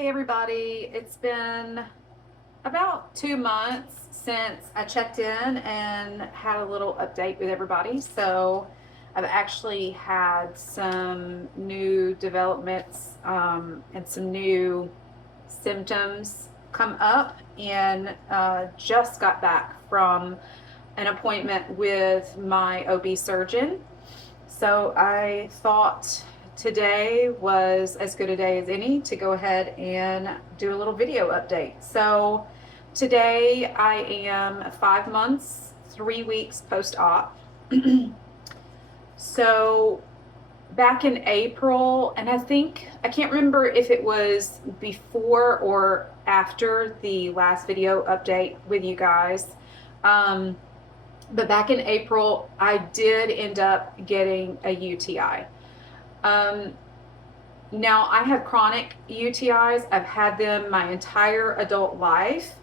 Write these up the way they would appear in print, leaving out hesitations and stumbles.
Hey everybody, it's been about 2 months since I checked in and had a little update with everybody. So I've actually had some new developments and some new symptoms come up, and just got back from an appointment with my OB surgeon. So I thought today was as good a day as any to go ahead and do a little video update. So today I am 5 months, 3 weeks post-op. So back in April, and I can't remember if it was before or after the last video update with you guys. But back in April, I did end up getting a UTI. Now, I have chronic UTIs. I've had them my entire adult life.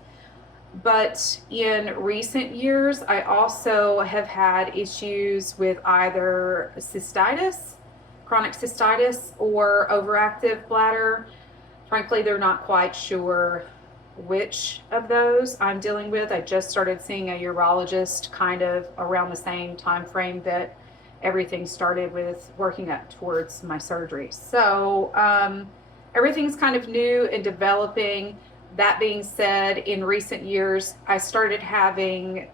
But in recent years, I also have had issues with either cystitis, chronic cystitis, or overactive bladder. Frankly, they're not quite sure which of those I'm dealing with. I just started seeing a urologist kind of around the same time frame that everything started with working up towards my surgery. So everything's kind of new and developing. That being said, in recent years, I started having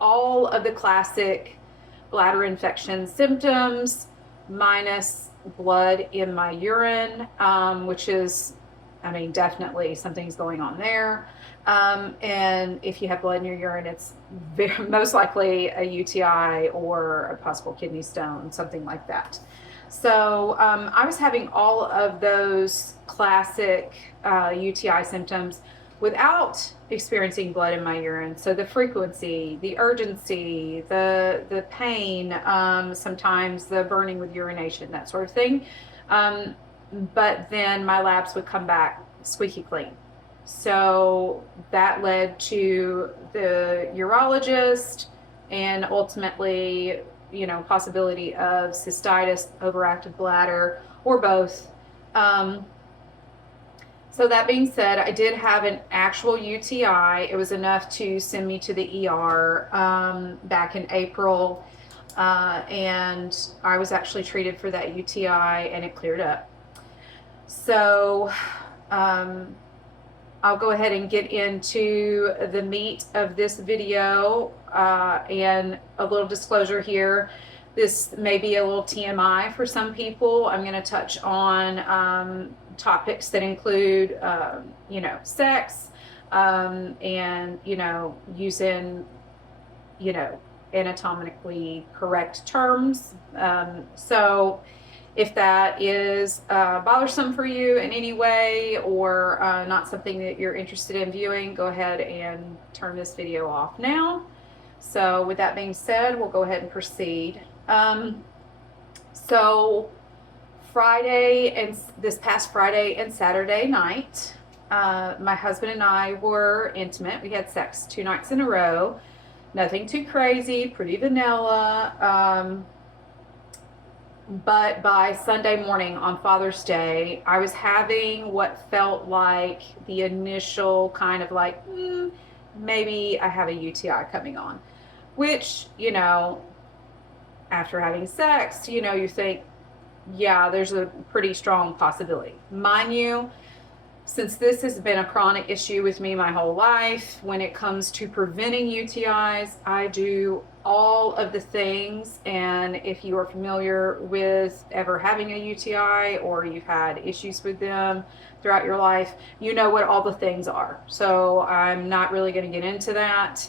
all of the classic bladder infection symptoms minus blood in my urine, which is, definitely something's going on there. And if you have blood in your urine, it's most likely a UTI or a possible kidney stone, something like that. So I was having all of those classic UTI symptoms without experiencing blood in my urine. So the frequency, the urgency, the pain, sometimes the burning with urination, that sort of thing. But then my labs would come back squeaky clean. So that led to the urologist and ultimately, possibility of cystitis, overactive bladder, or both. So that being said, I did have an actual UTI. It was enough to send me to the ER back in April. And I was actually treated for that UTI and it cleared up. So I'll go ahead and get into the meat of this video, and a little disclosure here. This may be a little TMI for some people. I'm going to touch on topics that include, sex, and, using, anatomically correct terms. So if that is bothersome for you in any way, or not something that you're interested in viewing, go ahead and turn this video off now. So with that being said, we'll go ahead and proceed. So this past Friday and Saturday night, my husband and I were intimate. We had sex 2 nights in a row. Nothing too crazy, pretty vanilla. But by Sunday morning on Father's Day, I was having what felt like the initial kind of like, maybe I have a UTI coming on. Which, after having sex, you think, yeah, there's a pretty strong possibility. Mind you, since this has been a chronic issue with me my whole life, when it comes to preventing UTIs, I do all of the things. And if you are familiar with ever having a UTI or you've had issues with them throughout your life, you know what all the things are. So I'm not really going to get into that,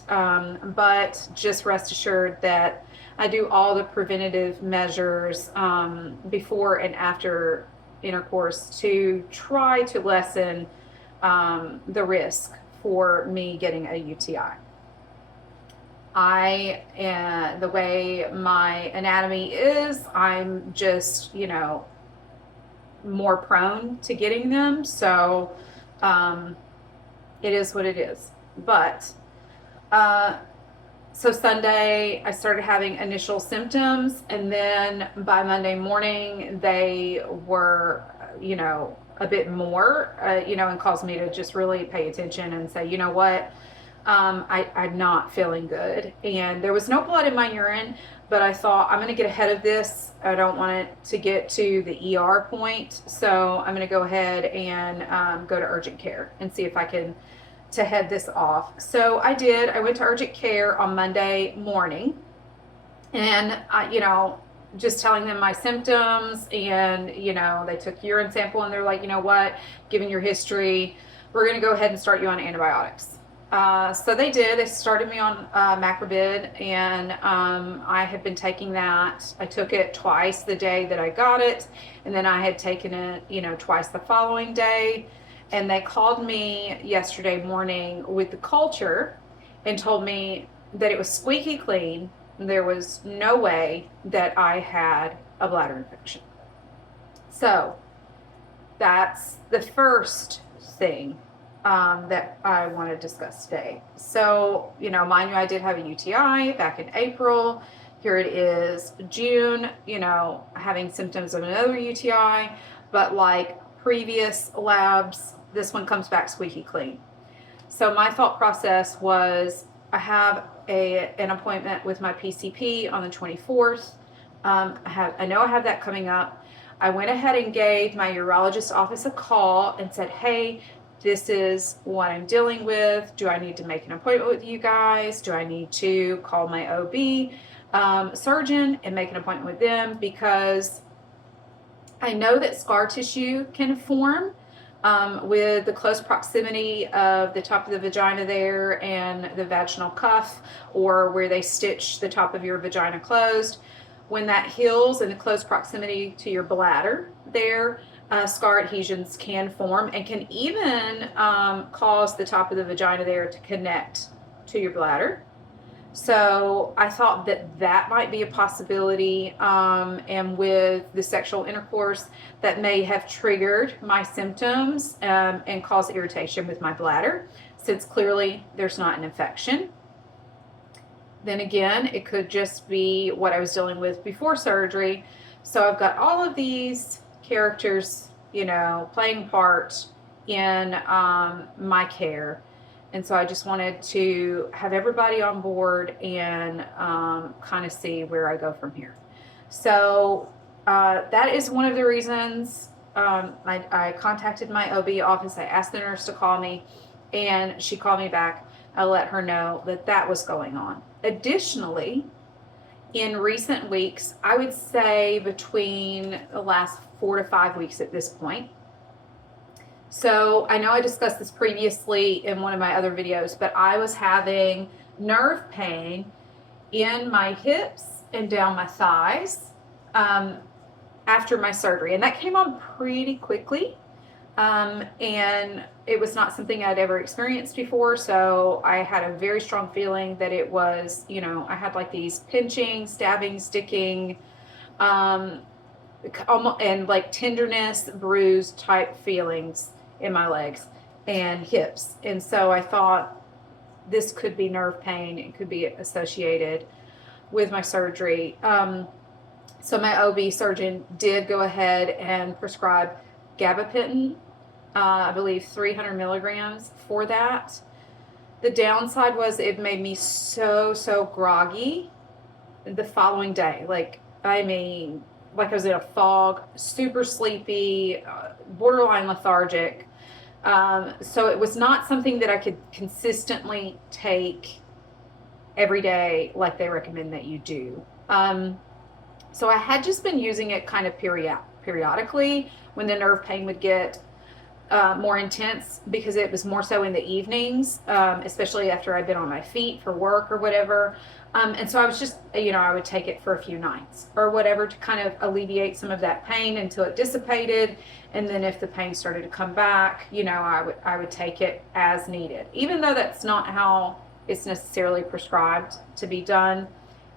but just rest assured that I do all the preventative measures before and after intercourse to try to lessen the risk for me getting a UTI. The way my anatomy is, I'm just, more prone to getting them. So it is what it is. But so Sunday, I started having initial symptoms, and then by Monday morning, they were, a bit more, and caused me to just really pay attention and say, you know what, I'm not feeling good. And there was no blood in my urine, but I thought I'm going to get ahead of this. I don't want it to get to the ER point. So I'm going to go ahead and go to urgent care and see if I can to head this off. So I did. I went to urgent care on Monday morning, and just telling them my symptoms, and they took urine sample, and they're like, you know what, given your history, we're going to go ahead and start you on antibiotics. So they did. They started me on macrobid, and I had been taking that. I took it twice the day that I got it, and then I had taken it, twice the following day. And they called me yesterday morning with the culture and told me that it was squeaky clean. There was no way that I had a bladder infection. So that's the first thing that I want to discuss today. So, mind you, I did have a UTI back in April. Here it is June, having symptoms of another UTI, but like previous labs, this one comes back squeaky clean. So my thought process was, I have an appointment with my PCP on the 24th. I know I have that coming up. I went ahead and gave my urologist office a call and said, hey, this is what I'm dealing with. Do I need to make an appointment with you guys? Do I need to call my OB surgeon and make an appointment with them? Because I know that scar tissue can form with the close proximity of the top of the vagina there and the vaginal cuff, or where they stitch the top of your vagina closed. When that heals in the close proximity to your bladder there, scar adhesions can form and can even cause the top of the vagina there to connect to your bladder. So I thought that might be a possibility, and with the sexual intercourse, that may have triggered my symptoms and caused irritation with my bladder, since clearly there's not an infection. Then again, it could just be what I was dealing with before surgery. So I've got all of these characters, playing part in my care. And so I just wanted to have everybody on board and kind of see where I go from here. So that is one of the reasons I contacted my OB office. I asked the nurse to call me, and she called me back. I let her know that was going on. Additionally, in recent weeks, I would say between the last 4 to 5 weeks at this point. So I know I discussed this previously in one of my other videos, but I was having nerve pain in my hips and down my thighs after my surgery. And that came on pretty quickly. And it was not something I'd ever experienced before. So I had a very strong feeling that it was, I had like these pinching, stabbing, sticking, and like tenderness, bruise type feelings in my legs and hips. And so I thought this could be nerve pain. It could be associated with my surgery. So my OB surgeon did go ahead and prescribe gabapentin, I believe 300 milligrams for that. The downside was it made me so groggy the following day. Like I was in a fog, super sleepy, borderline lethargic. So it was not something that I could consistently take every day like they recommend that you do. So I had just been using it kind of periodically when the nerve pain would get more intense, because it was more so in the evenings, especially after I'd been on my feet for work or whatever. And so I was just, I would take it for a few nights or whatever to kind of alleviate some of that pain until it dissipated. And then if the pain started to come back, I would take it as needed. Even though that's not how it's necessarily prescribed to be done,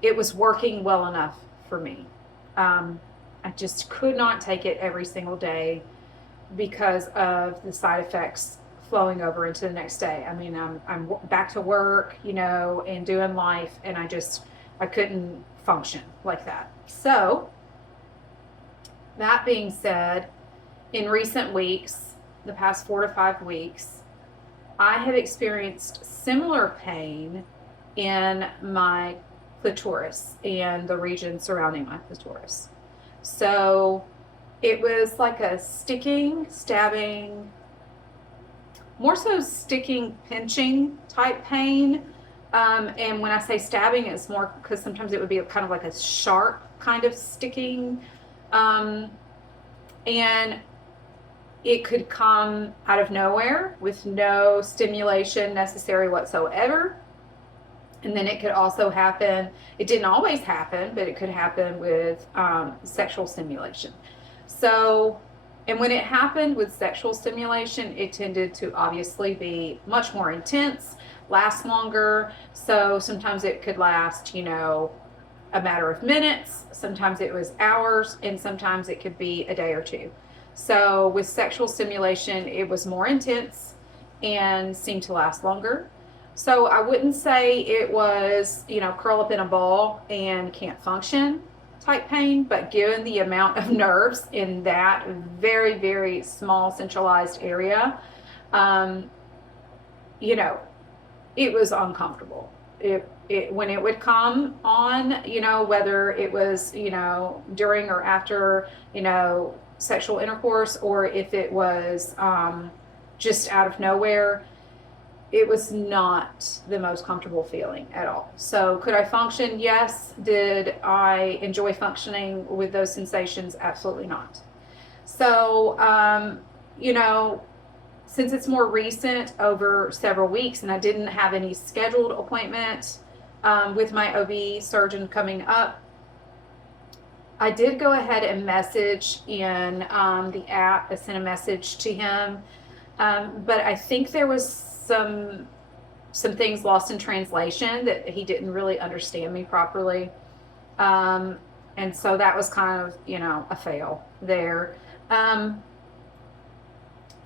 it was working well enough for me. I just could not take it every single day because of the side effects flowing over into the next day. I mean, I'm back to work, and doing life, and I couldn't function like that. So that being said, in recent weeks, the past 4 to 5 weeks, I have experienced similar pain in my clitoris and the region surrounding my clitoris. So it was like a sticking, stabbing, more so sticking, pinching type pain. And when I say stabbing, it's more because sometimes it would be kind of like a sharp kind of sticking. And it could come out of nowhere with no stimulation necessary whatsoever. And then it could also happen, it didn't always happen, but it could happen with sexual stimulation. So, and when it happened with sexual stimulation, it tended to obviously be much more intense, last longer. So sometimes it could last, a matter of minutes, sometimes it was hours, and sometimes it could be a day or two. So with sexual stimulation, it was more intense and seemed to last longer. So I wouldn't say it was, curl up in a ball and can't function type pain, but given the amount of nerves in that very, very small centralized area, it was uncomfortable. When it would come on, whether it was, during or after, sexual intercourse, or if it was just out of nowhere, it was not the most comfortable feeling at all. So could I function? Yes. Did I enjoy functioning with those sensations? Absolutely not. So, since it's more recent, over several weeks, and I didn't have any scheduled appointment with my OB surgeon coming up, I did go ahead and message in the app. I sent a message to him, but I think there was some things lost in translation, that he didn't really understand me properly, and so that was kind of a fail there.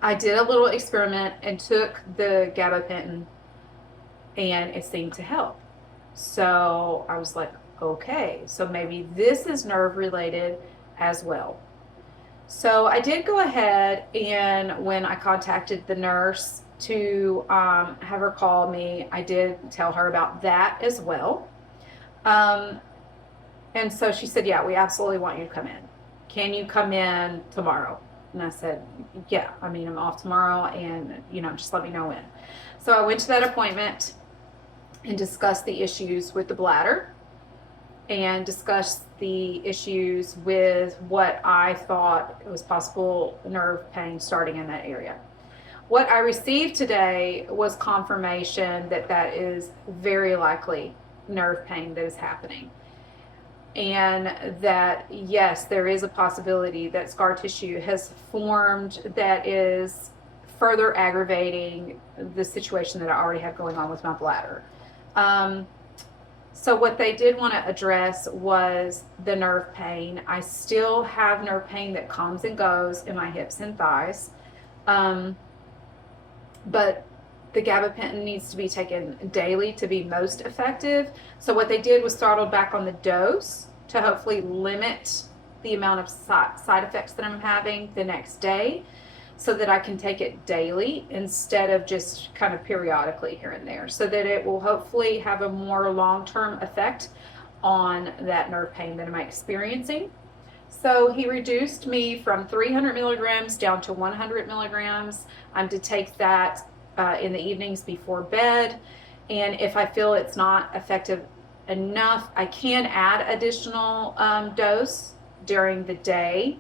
I did a little experiment and took the gabapentin, and it seemed to help. So I was like, okay, so maybe this is nerve related as well. So I did go ahead, and when I contacted the nurse to have her call me, I did tell her about that as well. And so she said, yeah, we absolutely want you to come in. Can you come in tomorrow? And I said, yeah, I'm off tomorrow, and, just let me know when. So I went to that appointment and discussed the issues with the bladder, and discussed the issues with what I thought was possible nerve pain starting in that area. What I received today was confirmation that that is very likely nerve pain that is happening. And that, yes, there is a possibility that scar tissue has formed that is further aggravating the situation that I already have going on with my bladder. So what they did want to address was the nerve pain. I still have nerve pain that comes and goes in my hips and thighs. But the gabapentin needs to be taken daily to be most effective. So what they did was throttle back on the dose to hopefully limit the amount of side effects that I'm having the next day, so that I can take it daily instead of just kind of periodically here and there, so that it will hopefully have a more long-term effect on that nerve pain that I'm experiencing. So he reduced me from 300 milligrams down to 100 milligrams. I'm to take that in the evenings before bed. And if I feel it's not effective enough, I can add additional dose during the day.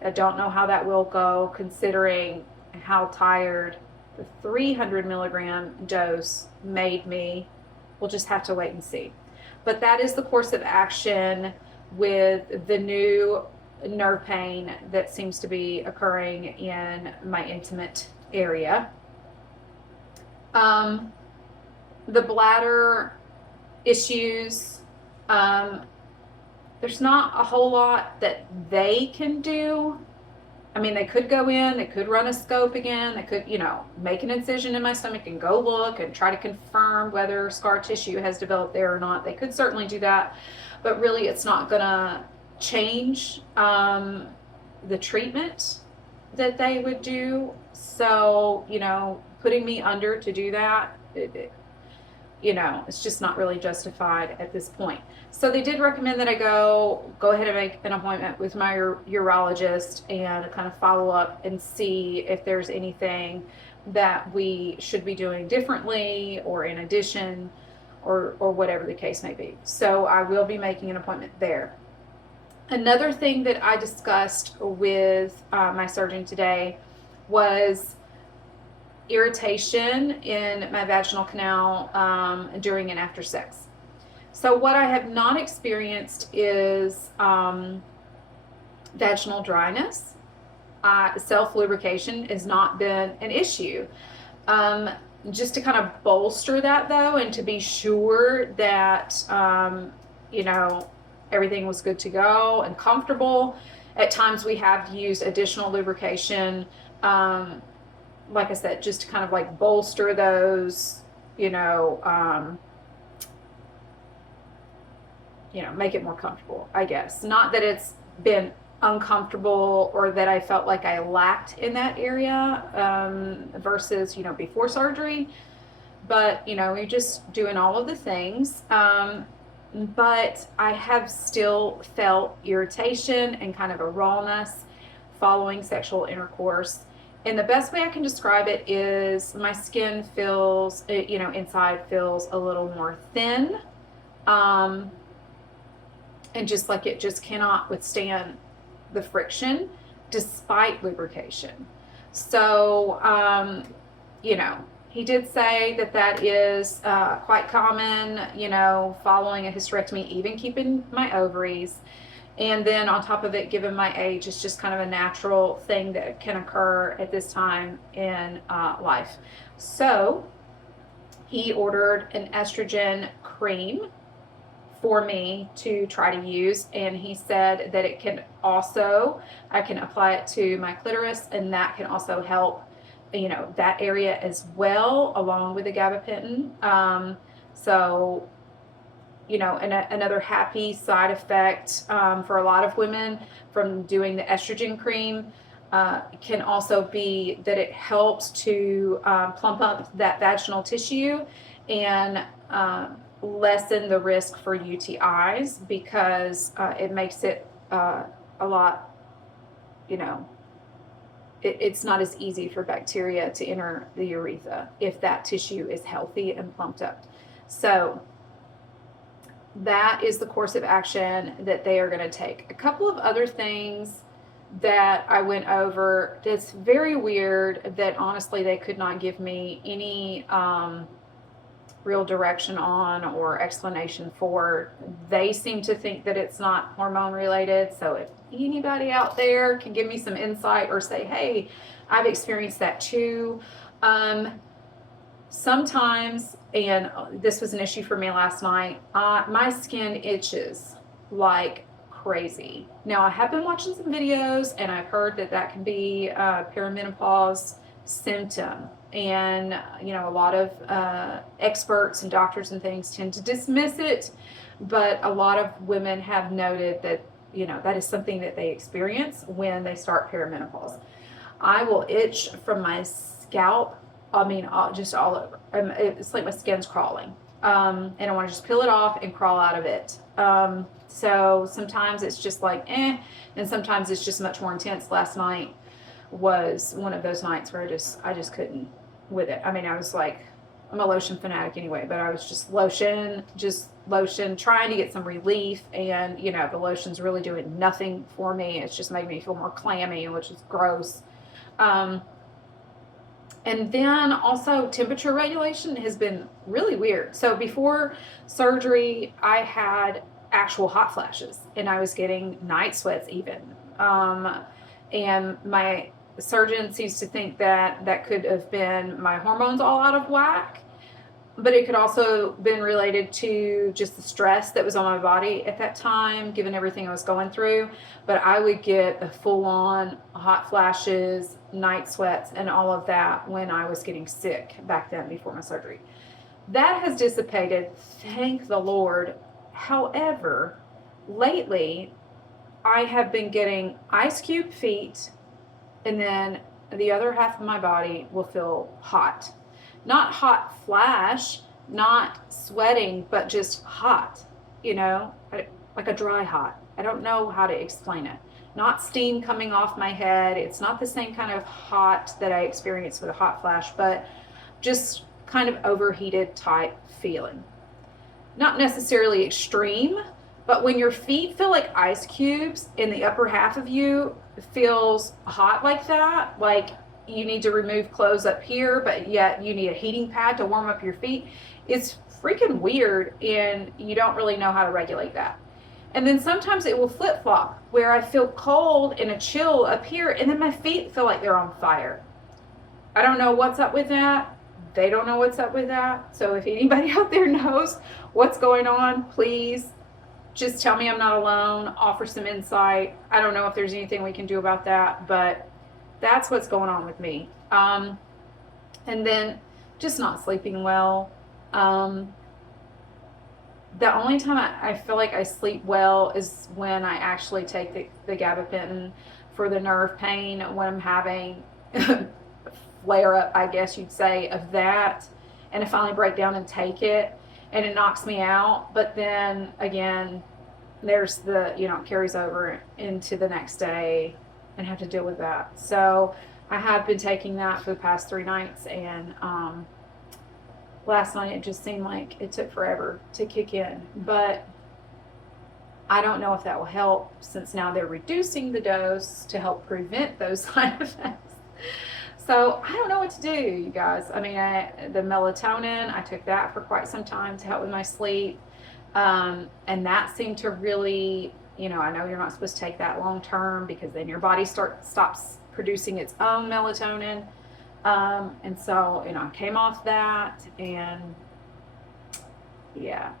I don't know how that will go, considering how tired the 300 milligram dose made me. We'll just have to wait and see. But that is the course of action with the new nerve pain that seems to be occurring in my intimate area. The bladder issues, there's not a whole lot that they can do. They could go in, they could run a scope again, they could, make an incision in my stomach and go look and try to confirm whether scar tissue has developed there or not. They could certainly do that, but really it's not gonna change the treatment that they would do. So, putting me under to do that, it's just not really justified at this point. So they did recommend that I go ahead and make an appointment with my urologist and kind of follow up and see if there's anything that we should be doing differently or in addition, or whatever the case may be. So I will be making an appointment there. Another thing that I discussed with my surgeon today was irritation in my vaginal canal during and after sex. So what I have not experienced is vaginal dryness. Self-lubrication has not been an issue. Just to kind of bolster that, though, and to be sure that everything was good to go and comfortable, at times we have used additional lubrication, like I said, just to kind of like bolster those, make it more comfortable, I guess. Not that it's been uncomfortable or that I felt like I lacked in that area versus, before surgery. But, we're just doing all of the things. But I have still felt irritation and kind of a rawness following sexual intercourse. And the best way I can describe it is my skin feels, inside feels a little more thin. And just like it just cannot withstand the friction despite lubrication. So, he did say that is quite common, following a hysterectomy, even keeping my ovaries. And then on top of it, given my age, it's just kind of a natural thing that can occur at this time in life. So he ordered an estrogen cream for me to try to use, and he said that it can also, I can apply it to my clitoris, and that can also help that area as well, along with the gabapentin. So another happy side effect for a lot of women from doing the estrogen cream can also be that it helps to plump up that vaginal tissue and lessen the risk for UTIs, because it makes it a lot, it's not as easy for bacteria to enter the urethra if that tissue is healthy and plumped up. So that is the course of action that they are going to take. A couple of other things that I went over that's very weird, that honestly they could not give me any real direction on or explanation for. They seem to think that it's not hormone related. So if anybody out there can give me some insight or say, hey, I've experienced that too. Sometimes, and this was an issue for me last night, my skin itches like crazy. Now, I have been watching some videos and I've heard that can be a perimenopause symptom. And, a lot of experts and doctors and things tend to dismiss it. But a lot of women have noted that, that is something that they experience when they start perimenopause. I will itch from my scalp. Just all over. It's like my skin's crawling. And I want to just peel it off and crawl out of it. So sometimes it's just like, and sometimes it's just much more intense. Last night was one of those nights where I just couldn't with it. I was like, I'm a lotion fanatic anyway, but I was just lotion, trying to get some relief. And, the lotion's really doing nothing for me. It's just making me feel more clammy, which is gross. And then also temperature regulation has been really weird. So before surgery, I had actual hot flashes and I was getting night sweats even. And my surgeon seems to think that could have been my hormones all out of whack, but it could also been related to just the stress that was on my body at that time, given everything I was going through. But I would get the full-on hot flashes, night sweats, and all of that when I was getting sick back then before my surgery. That has dissipated, thank the Lord. However, lately I have been getting ice cube feet and then the other half of my body will feel hot. Not hot flash, not sweating, but just hot, you know, like a dry hot. I don't know how to explain it. Not steam coming off my head. It's not the same kind of hot that I experience with a hot flash, but just kind of overheated type feeling. Not necessarily extreme, but when your feet feel like ice cubes and the upper half of you feels hot like that, like you need to remove clothes up here, but yet you need a heating pad to warm up your feet, it's freaking weird, and you don't really know how to regulate that. And then sometimes it will flip flop where I feel cold and a chill up here, and then my feet feel like they're on fire. I don't know what's up with that. They don't know what's up with that. So if anybody out there knows what's going on, please just tell me I'm not alone, offer some insight. I don't know if there's anything we can do about that, but that's what's going on with me. And then just not sleeping well. The only time I feel like I sleep well is when I actually take the gabapentin for the nerve pain, when I'm having flare up, I guess you'd say, of that, and I finally break down and take it, and it knocks me out. But then again, there's the, you know, it carries over into the next day and have to deal with that. So I have been taking that for the past 3 nights, and last night it just seemed like it took forever to kick in, but I don't know if that will help, since now they're reducing the dose to help prevent those side effects. So I don't know what to do, you guys. I mean, the melatonin, I took that for quite some time to help with my sleep. And that seemed to really, you know, I know you're not supposed to take that long term, because then your body stops producing its own melatonin. And so, you know, I came off that, and yeah.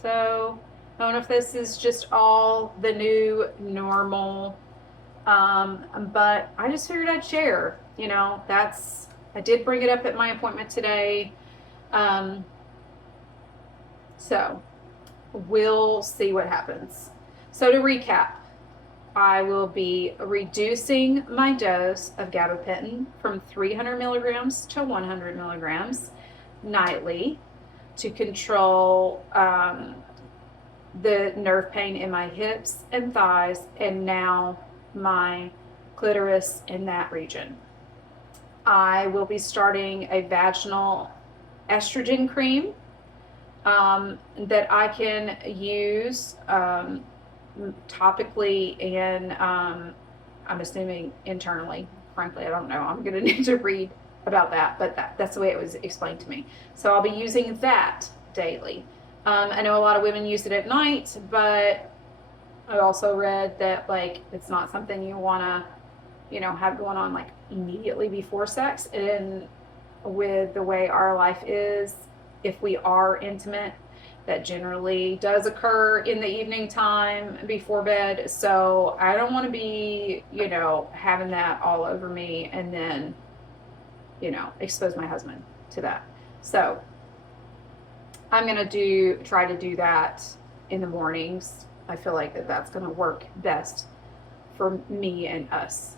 So I don't know if this is just all the new normal. But I just figured I'd share, you know, I did bring it up at my appointment today. So we'll see what happens. So to recap, I will be reducing my dose of gabapentin from 300 milligrams to 100 milligrams nightly to control the nerve pain in my hips and thighs, and now my clitoris in that region. I will be starting a vaginal estrogen cream that I can use topically and I'm assuming internally. Frankly, I don't know. I'm going to need to read about that, but that's the way it was explained to me. So I'll be using that daily. I know a lot of women use it at night, but I also read that, like, it's not something you want to, you know, have going on like immediately before sex. And with the way our life is, if we are intimate, that generally does occur in the evening time before bed. So I don't want to be, you know, having that all over me and then, you know, expose my husband to that. So I'm going to try to do that in the mornings. I feel like that's going to work best for me and us.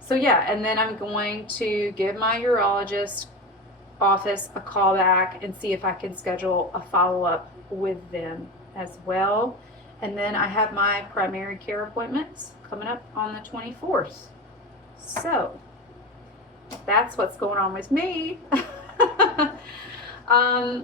So yeah, and then I'm going to give my urologist office a call back and see if I can schedule a follow-up with them as well. And then I have my primary care appointment coming up on the 24th. So that's what's going on with me. I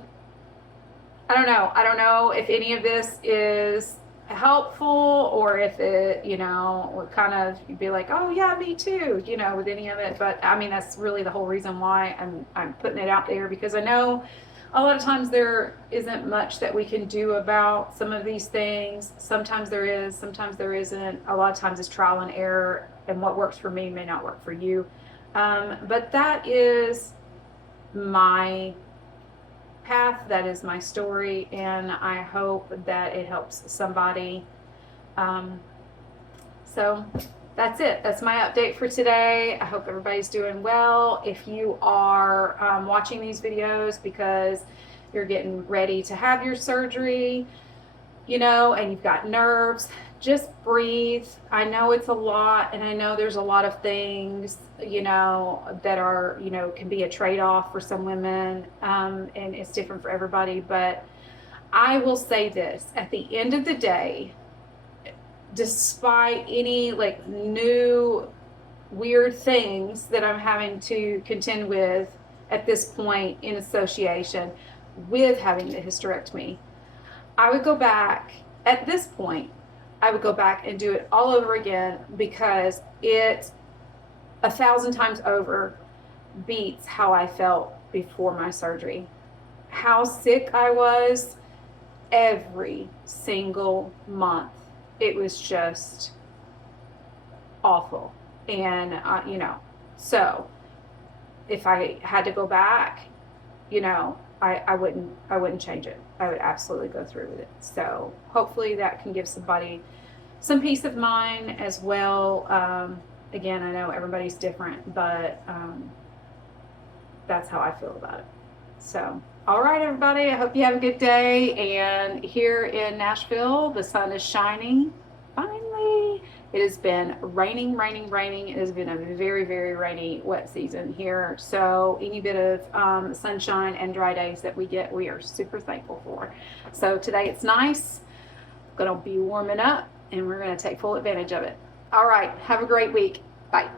don't know if any of this is helpful, or if it, you know, would kind of, you'd be like, oh yeah, me too, you know, with any of it. But I mean, that's really the whole reason why I'm putting it out there, because I know a lot of times there isn't much that we can do about some of these things. Sometimes there is, sometimes there isn't. A lot of times it's trial and error, and what works for me may not work for you. But that is my path, that is my story, and I hope that it helps somebody. So that's it. That's my update for today. I hope everybody's doing well. If you are watching these videos because you're getting ready to have your surgery, and you've got nerves, just breathe. I know it's a lot, and I know there's a lot of things, that are, can be a trade off for some women, and it's different for everybody. But I will say this, at the end of the day, despite any like new weird things that I'm having to contend with at this point in association with having the hysterectomy, I would go back at this point. I would go back and do it all over again, because it 1,000 times over beats how I felt before my surgery. How sick I was every single month. It was just awful. And, so if I had to go back, I wouldn't change it. I would absolutely go through with it. So hopefully that can give somebody some peace of mind as well. Again, I know everybody's different, but that's how I feel about it. So, all right, everybody, I hope you have a good day. And here in Nashville, the sun is shining finally. It has been raining. It has been a very, very rainy, wet season here. So any bit of sunshine and dry days that we get, we are super thankful for. So today it's nice. Going to be warming up, and we're going to take full advantage of it. All right. Have a great week. Bye.